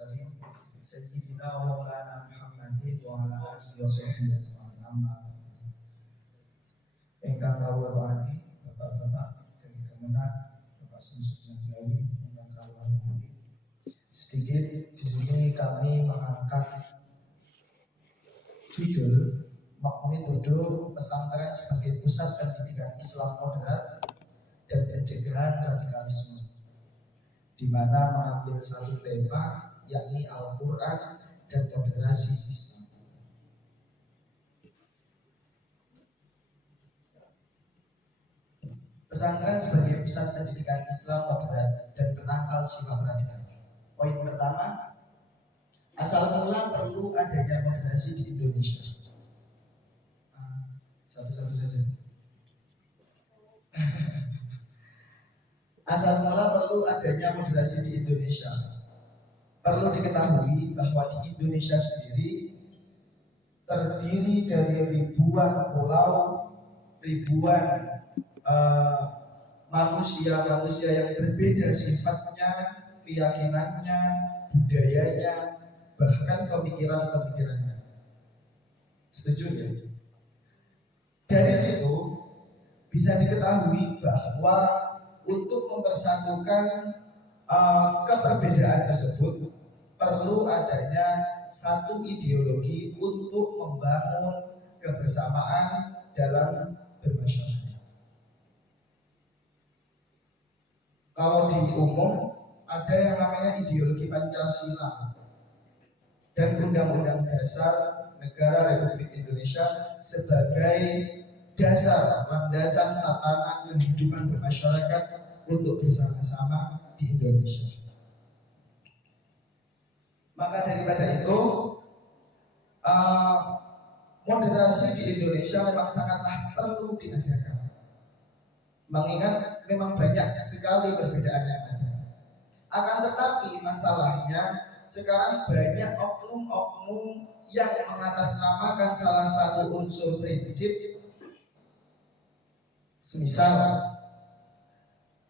mursalin sayyidina wa maulana Muhammadin wa ala alihi wa sahbihi ajma'in. Amma ingkang kawula taati bapak-bapak dari Kemenag, Bapak Syamsuddin Jawi, ingkang kawula hormati. Sedikit di sini kami mengangkat judul magnitudo pesantren sebagai pusat pendidikan Islam moderat dan pencegahan radikalisme, di mana mengambil satu tema yakni Al-Quran dan moderasi Islam. Pesantren sebagai pusat pendidikan Islam moderat dan penangkal sifat radikal. Poin pertama, asal mula perlu adanya moderasi di Indonesia. Satu-satu saja. Asal mula perlu adanya moderasi di Indonesia. Perlu diketahui bahwa di Indonesia sendiri terdiri dari ribuan pulau, ribuan manusia-manusia yang berbeda sifatnya, keyakinannya, budayanya, bahkan pemikiran-pemikirannya. Setuju ya? Dari situ bisa diketahui bahwa untuk mempersatukan keperbedaan tersebut perlu adanya satu ideologi untuk membangun kebersamaan dalam bermasyarakat. Kalau di umum ada yang namanya ideologi Pancasila dan Undang-Undang Dasar Negara Republik Indonesia sebagai dasar landasan tatanan kehidupan bermasyarakat untuk bersama-sama di Indonesia. Maka daripada itu moderasi di Indonesia memang sangatlah perlu diadakan, mengingat memang banyak sekali perbedaan yang ada. Akan tetapi masalahnya sekarang banyak oknum-oknum yang mengatasnamakan salah satu unsur prinsip. Semisal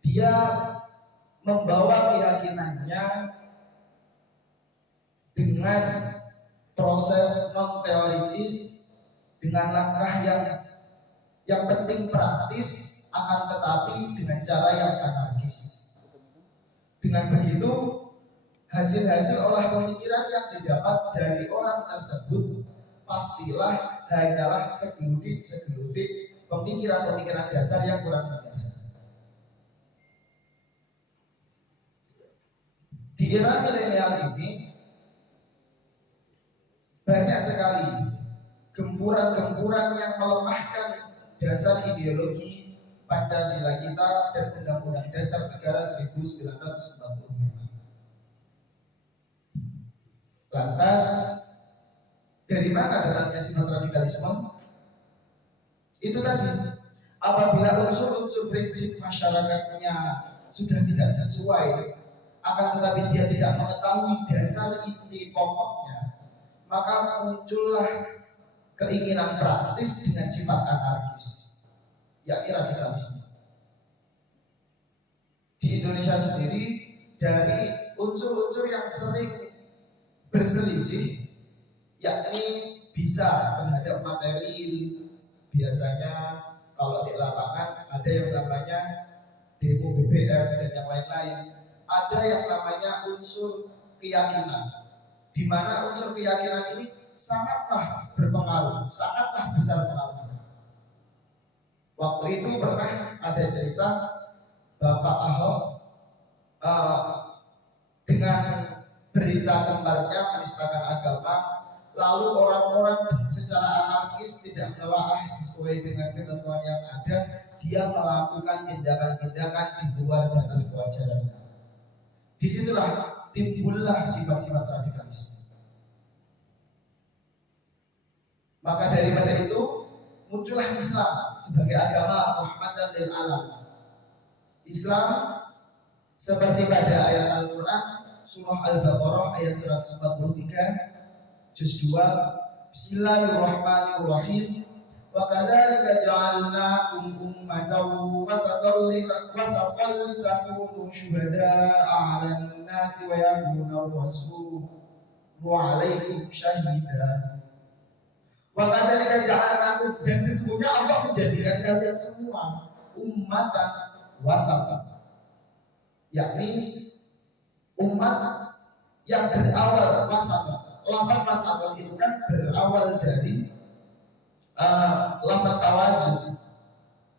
dia membawa keyakinannya dengan proses non teoritis, dengan langkah yang penting praktis, akan tetapi dengan cara yang anarkis. Dengan begitu hasil-hasil olah pemikiran yang didapat dari orang tersebut pastilah hanyalah segeludik pemikiran-pemikiran dasar yang kurang berdasar. Di era milenial ini banyak sekali gempuran-gempuran yang melemahkan dasar ideologi Pancasila kita dan Undang-Undang Dasar Negara 1945. Lantas, dari mana datangnya sifat radikalisme? Itu tadi, apabila unsur-unsur prinsip masyarakatnya sudah tidak sesuai, akan tetapi dia tidak mengetahui dasar inti pokoknya, maka muncullah keinginan praktis dengan sifat anarkis, yakni radikalisme. Di Indonesia sendiri, dari unsur-unsur yang sering berselisih, yakni bisa terhadap materi. Biasanya kalau di lapangan ada yang namanya demo BBM dan yang lain-lain. Ada yang namanya unsur keyakinan, di mana unsur keyakinan ini sangatlah berpengaruh, sangatlah besar pengaruhnya. Waktu itu pernah ada cerita Bapak Ahok dengan berita kembarnya menistakan agama, lalu orang-orang secara anarkis tidak menelaah sesuai dengan ketentuan yang ada, dia melakukan tindakan-tindakan di luar batas kewajaran. Disitulah timbullah sifat-sifat radikalisme. Maka daripada itu muncullah Islam sebagai agama rahmatan lil alam. Islam seperti pada ayat Al-Quran surah Al-Baqarah ayat 143 juz 2, Bismillahirrahmanirrahim. Wa kadzalika ja'alnakum ummatan wasatan litakunu syuhada'a 'alan nasi wa yakuna rasulu 'alaikum syahida. Wa kadzalika ja'alnakum, dan sesungguhnya Allah menjadikan kalian semua ummatan wasatan, yakni umat yang berawal wasatan. Lafaz wasatan itu kan berawal dari lafaz tawazun,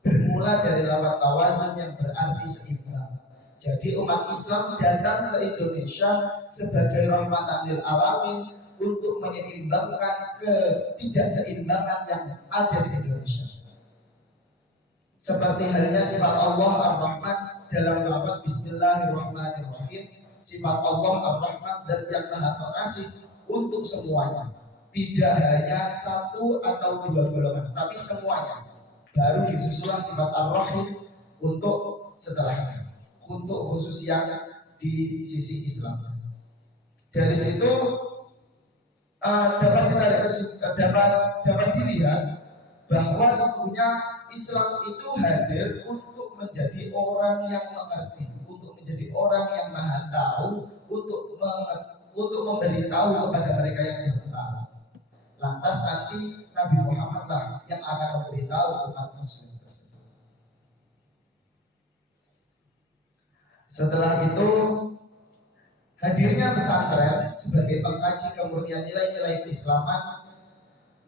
bermula dari lafaz tawazun yang berarti seimbang. Jadi umat Islam datang ke Indonesia sebagai rahmatan lil alamin untuk menyeimbangkan ketidakseimbangan yang ada di Indonesia. Seperti halnya sifat Allah Ar-Rahman dalam lafaz Bismillahirrahmanirrahim, sifat Allah Ar-Rahman dan yang Maha Pengasih untuk semuanya. Tidak hanya satu atau dua golongan, tapi semuanya. Baru disusulah sifat Ar-Rahim untuk setelahnya, untuk khusus yang di sisi Islam. Dari situ dapat dilihat bahwa sesungguhnya Islam itu hadir untuk menjadi orang yang mengerti, untuk menjadi orang yang maha tahu, untuk memberitahu kepada mereka yang belum tahu. Lantas nanti Nabi Muhammad lah yang akan memberitahu umat muslim tersebut. Setelah itu hadirnya pesantren sebagai pengkaji kemurnian nilai-nilai keislaman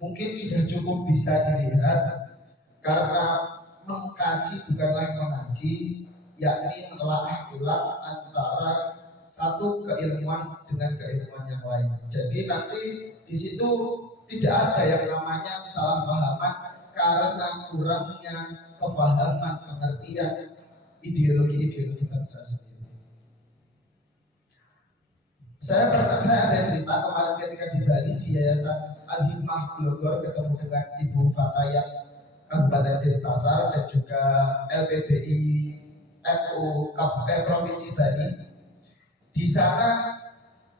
mungkin sudah cukup bisa dilihat, karena mengkaji bukanlah mengaji, yakni menelaah ulang antara satu keilmuan dengan keilmuan yang lain. Jadi nanti di situ tidak ada yang namanya kesalahpahaman karena kurangnya kefahaman pengertian ideologi bangsa sendiri. Saya ada cerita kemarin ketika di Bali di Yayasan Al-Hikmah Bogor ketemu dengan Ibu Fatayat Kabupaten Denpasar dan juga LPDI NU Provinsi Bali. Di sana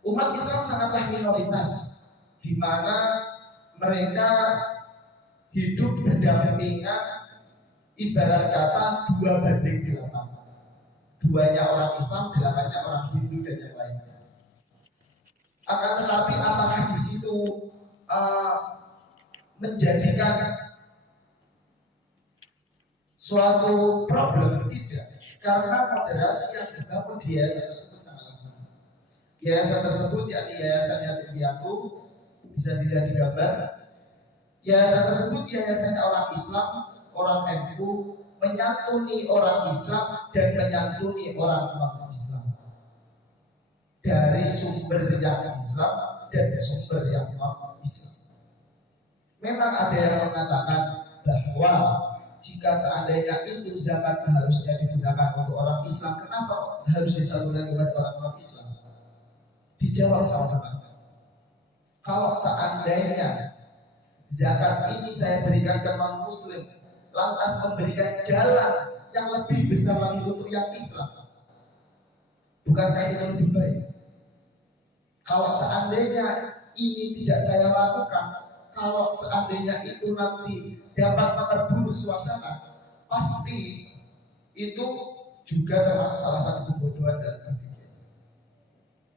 umat Islam sangatlah minoritas, di mana mereka hidup berdampingan ibarat kata 2:8. 2-nya orang Islam, 8-nya orang Hindu dan yang lainnya. Akan tetapi apakah di situ menjadikan suatu problem? Tidak, karena moderasi yang dibangun di yayasan tersebut sangat tinggi. Yayasan tersebut yakni Yayasan Yatim Piatu, bisa dilihat di gambar. Yayasan tersebut yayasannya orang Islam, orang NU, menyantuni orang Islam dan menyantuni orang non-Islam, dari sumber yang Islam dan sumber yang non-Islam. Memang ada yang mengatakan bahwa jika seandainya itu zakat seharusnya digunakan untuk orang Islam, kenapa harus disalurkan kepada orang non-Islam? Dijawab sama-sama. Kalau seandainya zakat ini saya berikan ke non-Muslim, lantas memberikan jalan yang lebih besar lagi untuk yang Islam, bukankah itu lebih baik? Kalau seandainya ini tidak saya lakukan, kalau seandainya itu nanti dapat memperburuk suasana, pasti itu juga termasuk salah satu kebodohan dan berpikir.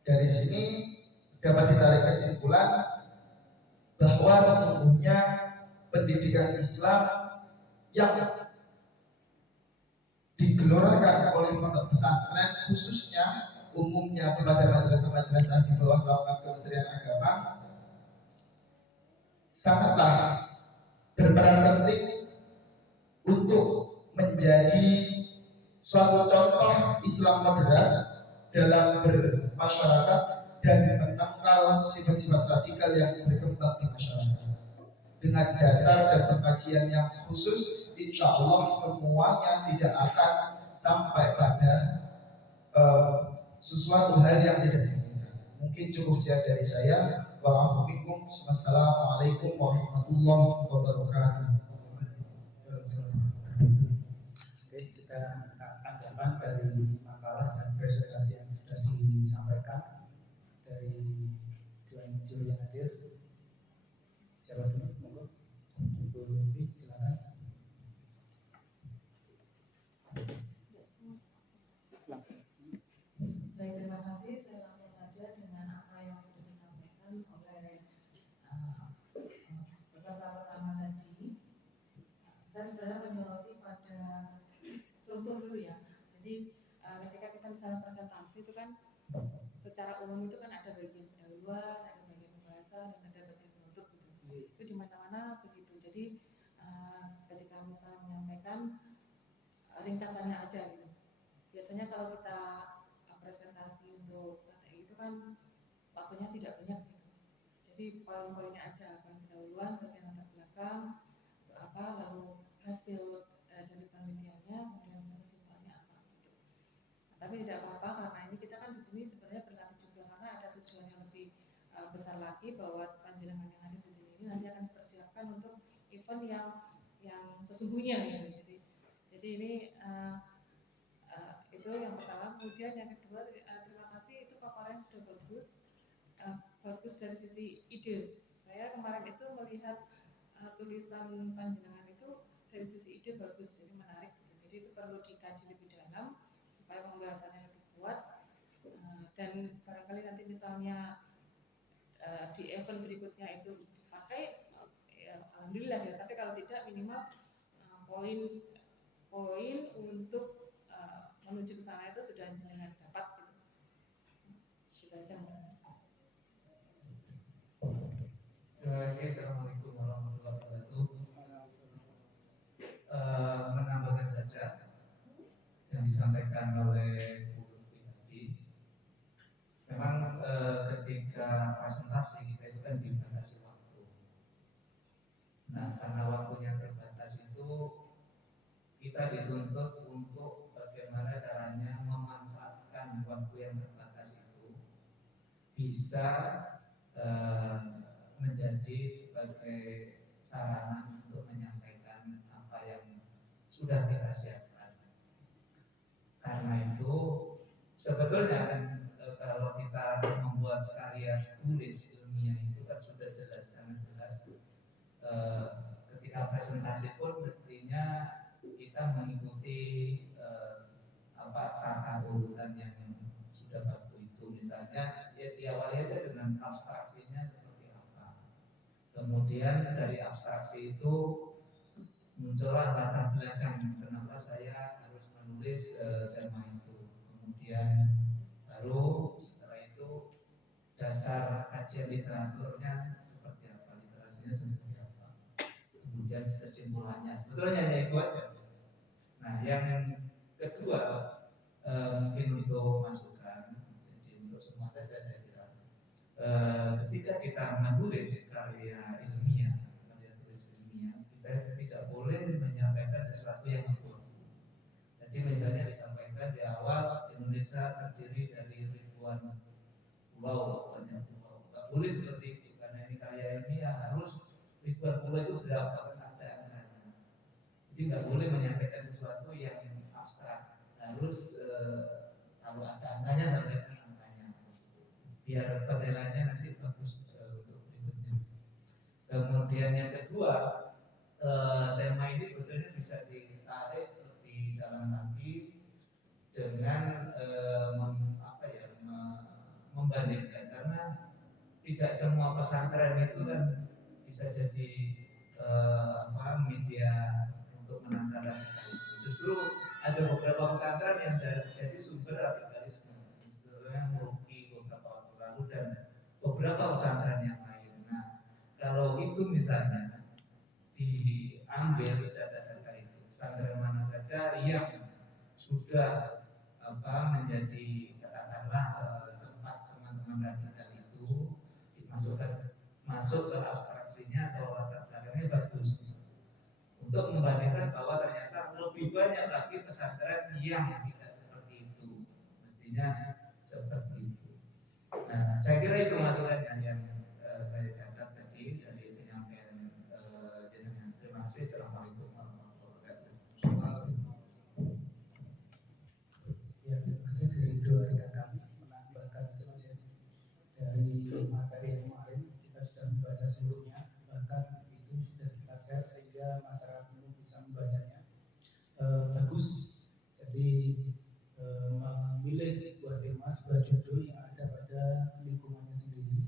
Dari sini dapat ditarik kesimpulan bahwa sesungguhnya pendidikan Islam yang digelorakan oleh pondok pesantren, khususnya umumnya kepada madrasah-madrasah di bawah naungan Kementerian Agama, sangatlah berperan penting untuk menjadi suatu contoh Islam moderat dalam bermasyarakat dan menangkal sifat-sifat radikal yang berkembang di masyarakat. Dengan dasar dan pengkajian yang khusus, insya Allah semuanya tidak akan sampai pada sesuatu hal yang tidak diinginkan. Mungkin cukup sekian dari saya. Wassalamualaikum warahmatullahi wabarakatuh. Oke, kita tanggapan dari makalah dan presentasi yang sudah disampaikan dari dua yang hadir. Siapa dulu? Monggo. Ibu Lutfi. umum itu kan ada bagian pendahuluan, ada bagian pembahasan, dan ada bagian penutup gitu. Itu di mana-mana begitu. Jadi ketika misalnya menyampaikan ringkasannya aja gitu. Biasanya kalau kita presentasi untuk KTI itu kan waktunya tidak banyak gitu. Jadi poin-poinnya aja, poin pendahuluan, bagian latar belakang, lalu hasil dari penelitiannya, kemudian kesimpulannya apa gitu. Tapi tidak apa-apa karena ini kita kan di sini sebenarnya berlatih juga karena ada tujuan yang lebih besar lagi bahwa panjenengan yang ada di sini ini nanti akan dipersiapkan untuk event yang sesungguhnya gitu. Jadi ini itu yang pertama. Kemudian yang kedua, terima kasih, itu paparan sudah bagus, bagus dari sisi ide. Saya kemarin itu melihat tulisan panjenengan itu dari sisi ide bagus, jadi menarik. Jadi itu perlu dikaji lebih dalam supaya pembahasannya lebih kuat. Dan barangkali nanti misalnya di event berikutnya itu pakai, alhamdulillah ya. Tapi kalau tidak, minimal poin untuk menuju ke sana itu sudah dengan dapat gitu. Kita aja. Terima kasih. Assalamualaikum warahmatullahi wabarakatuh. Menambahkan saja yang disampaikan oleh Bu Lutfi tadi. Memang ketika presentasi kita itu kan dibatasi waktu. Nah, karena waktunya terbatas itu kita dituntut untuk bagaimana caranya memanfaatkan waktu yang terbatas itu bisa menjadi sebagai sarana untuk menyampaikan apa yang sudah kita siapkan. Karena itu sebetulnya kan kalau kita membuat karya tulis ilmiah itu kan sudah jelas, sangat jelas. Ketika presentasi pun mestinya kita mengikuti tata urutan yang sudah baku itu. Misalnya ya diawali aja dengan abstraksinya seperti apa. Kemudian dari abstraksi itu muncullah latar belakang kenapa saya harus menulis tema itu. Kemudian baru setelah itu dasar kajian literaturnya seperti apa, literasinya seperti apa. Kemudian kesimpulannya, sebetulnya hanya itu aja. Nah, yang kedua mungkin untuk masukan, jadi untuk semua saja saya kira. Ketika kita menulis karya ilmiah, karya tulis ilmiah, kita tidak boleh menyampaikan sesuatu yang abu. Jadi misalnya disampaikan di awal Indonesia terdiri dari ribuan pulau, banyak pulau. Tidak boleh seperti itu karena ini karya ilmiah, harus ribuan pulau itu berapa, kan ada angkanya. Jadi nggak boleh menyampaikan sesuatu yang abstrak, harus kalau ada angkanya saja angkanya, biar penilaiannya nanti bagus untuk berikutnya. Kemudian yang kedua, tema ini sebetulnya bisa ditarik lebih dalam lagi dengan membandingkan, karena tidak semua pesantren itu kan bisa jadi media untuk menangkal radikalisme. Justru ada beberapa pesantren yang jadi sumber radikalisme, istilahnya merugi beberapa waktu lalu dan beberapa pesantren yang lain. Nah, kalau itu misalnya diambil data-data itu, pesantren mana saja yang sudah menjadi katakanlah tempat teman-teman radikal itu dimasukkan masuk ke abstraksinya atau latar belakangnya bagus, untuk membandingkan bahwa ternyata lebih banyak lagi pesantren yang tidak seperti itu, mestinya seperti itu. Nah, saya kira itu masukannya yang saya catat tadi dari penyampaian jenengan. Terima kasih. Assalamualaikum warahmatullahi wabarakatuh. Ya, terima kasih dari dua rekan kami menambahkan jelas ya. Dari materi yang kemarin kita sudah membaca seluruhnya, bahkan itu sudah kita share sehingga masyarakat umum bisa membacanya. Bagus. Jadi memilih sebuah tema, sebuah judul yang ada pada lingkungannya sendiri.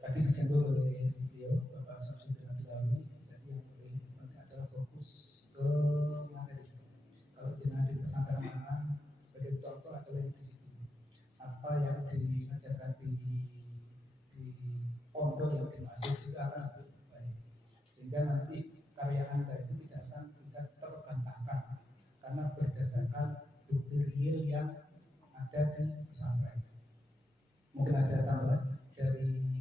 Tadi disinggung oleh beliau Bapak Samsudin Abdulawi. Jadi yang paling penting adalah fokus ke materi. Kalau jenengan di pesantren mana, sebagai contoh adalah di situ apa yang diajarkan di pondok yang dimaksud itu akan lebih baik, sehingga nanti karya Anda itu tidak akan bisa terbantahkan karena berdasarkan bukti real yang ada di pesantren. Mungkin ada tambahan dari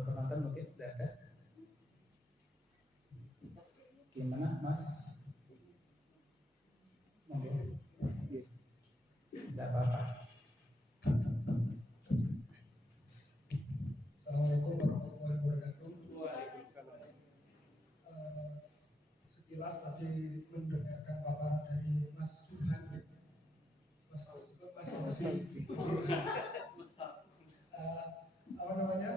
penonton, mungkin tidak ada. Gimana Mas? Mungkin tidak apa-apa. Assalamualaikum warahmatullahi wabarakatuh. Waalaikumsalam. Sekilas tadi mendengarkan paparan dari Mas Burhan, Mas Fauzi. Apa namanya?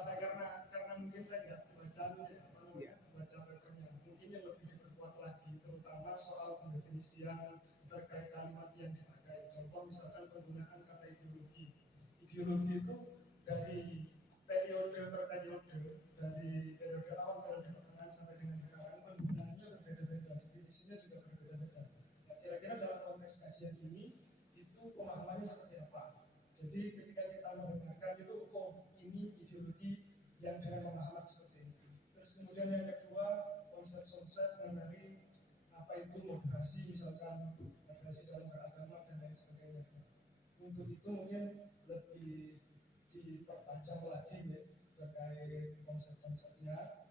Saya karena mungkin saya nggak baca baca papernya. Mungkin yang lebih diperkuat lagi, terutama soal pendefinisian terkait kalimat yang dipakai. Contoh misalkan penggunaan kata ideologi. Ideologi itu dari periode per periode, dari periode awal, periode pertengahan sampai dengan sekarang, penggunaannya berbeda-beda, definisinya juga berbeda-beda. Nah, kira-kira dalam konteks kajian ini itu pemahamannya seperti apa? Jadi ketika kita mendengarkan itu, oh ini ideologi yang dengan pemahaman seperti ini. Terus kemudian yang kedua, konsep-konsep mengenai apa itu moderasi, misalkan moderasi dalam beragama dan lain sebagainya. Untuk itu mungkin lebih dipertajam lagi ya, terkait konsep-konsepnya,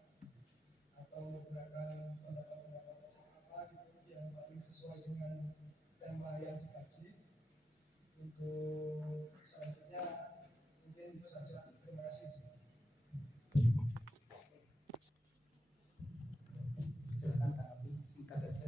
atau menggunakan pendapat-pendapat apa gitu yang paling sesuai dengan tema yang dikaji. Untuk selanjutnya mungkin itu saja. Terima kasih. Silakan tanggapi singkat aja.